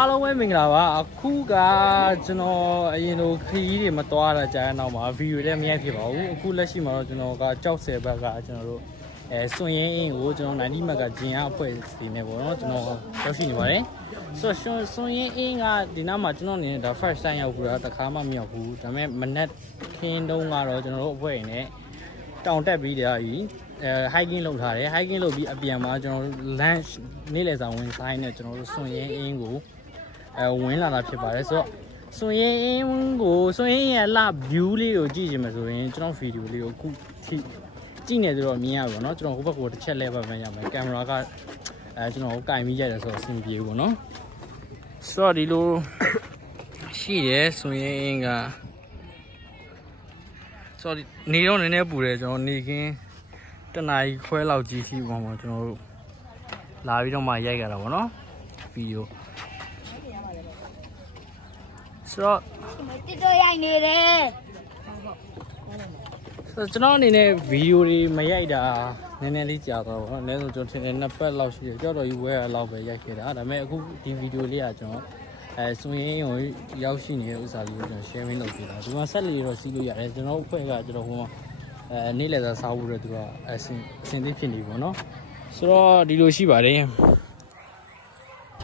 အားလုံးပဲမင်္ဂလာပါအခုကကျွန်တော်အရင်လိုခရီးတွေမသွားတာကြာတဲ့နောက်မှာဗီဒီယိုလည်းမရိုက်ဖြစ်ပါဘူးအခုလက်ရှိမှာတော့ကျွန်တော်ကကြောက်10ဘက်ကကျွန်တော်တို့စွန်ရင်အင်းကိုကျွန်တော်90မက်ကဂျင်အားအဖွဲ့စီနေပေါ့နော်ကျွန်တော်ရောက်ရှိနေပါတယ်ဆိုတော့စွန်ရင်အင်းကဒီနောက်မှာကျွန်တော်အနေနဲ့ဒါ first time ရောက်ဘူးတာတခါမှမရောက်ဘူးဒါပေမဲ့မနက်ခင်းတုန်းကတော့ကျွန်တော်တို့အဖွဲ့နေတောင်တက်ပြီးတရားကြီးhiking လုပ်ထားတယ် hiking လုပ်ပြီးအပြန်မှာကျွန်တော် lunch နေ့လယ်စာဝင်ဆိုင်နဲ့ကျွန်တော်တို့စွန်ရင်အင်းကိုဝင်လာတာဖြစ်ပါတယ်ဆိုတော့စွန်ရင်အင်းကိုစွန်ရင်ရဲ့လ view လေးကိုကြည့်ကြည့်မှဆိုရင်ကျွန်တော်ဗီဒီယိုလေးကိုအခုထိကြည့်နေဆိုတော့မြင်ရပါတော့ကျွန်တော်ဟိုဘက်ကိုတစ်ချက်လဲပဲရမယ်ကင်မရာကကျွန်တော်ကင်ပြီးရတယ်ဆိုတော့အဆင်ပြေဘူးပေါ့နော်ဆိုတော့ဒီလိုရှိတယ်စွန်ရင်အင်းကဆိုတော့နေတော့နည်းနည်းပူတယ်ကျွန်တော်နေခင်းတနာရီခွဲလောက်ကြီးရှိပါမှာကျွန်တော်တို့လာပြီးတော့မှရိုက်ကြတာပေါ့နော်ဗီဒီယိုဆိုတော့တစ်တော့ရိုက်နေတယ်ဆိုတော့ကျွန်တော်အနေနဲ့ဗီဒီယိုတွေမရိုက်တာနည်းနည်းလေးကြာသွားပါတော့အနည်းဆုံးကျွန်တော်ထင်တယ်2ပတ်လောက်ရှိတယ်ကြောက်တော်ကြီးဝဲရလောက်ပဲရိုက်ခဲ့တာဒါပေမဲ့အခုဒီဗီဒီယိုလေးကကျွန်တော်စွန်ရင်ကိုရောက်ရှိနေတဲ့ဥစ္စာလေးကိုကျွန်တော် sharing လုပ်ပေးတာဒီမှာဆက်လီတော့စီးလို့ရတယ်ကျွန်တော်အဖွဲ့ကကျွန်တော်ဟိုမှာနေ့လည်စာစားဖို့တော့သူကအစင်သိဖြစ်နေပြီပေါ့နော်ဆိုတော့ဒီလိုရှိပါတယ်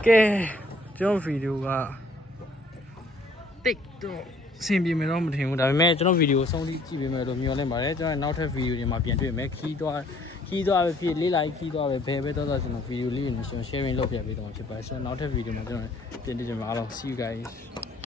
ကဲကျွန်တော်ဗီဒီယိုကတိတ်တော့အဆင်ပြေမယ်တော့မထင်ဘူးဒါပေမဲ့ကျွန်တော်ဗီဒီယိုအဆုံးထိကြည့်ပေးမယ်လို့မျှော်လင့်ပါတယ်ကျွန်တော်နောက်ထပ်ဗီဒီယိုတွေမှာပြန်တွေ့မယ်ခီးသွားပဲဖြစ်လေးလိုက်ခီးသွားပဲဘယ်ပဲတော့ကျွန်တော်ဗီဒီယိုလေးကိုကျွန်တော် sharing လုပ်ပြပေးတော့မှာဖြစ်ပါတယ်ဆိုတော့နောက်ထပ်ဗီဒီယိုမှာကျွန်တော်ပြန်တွေ့ကြမှာအားလုံး see you guys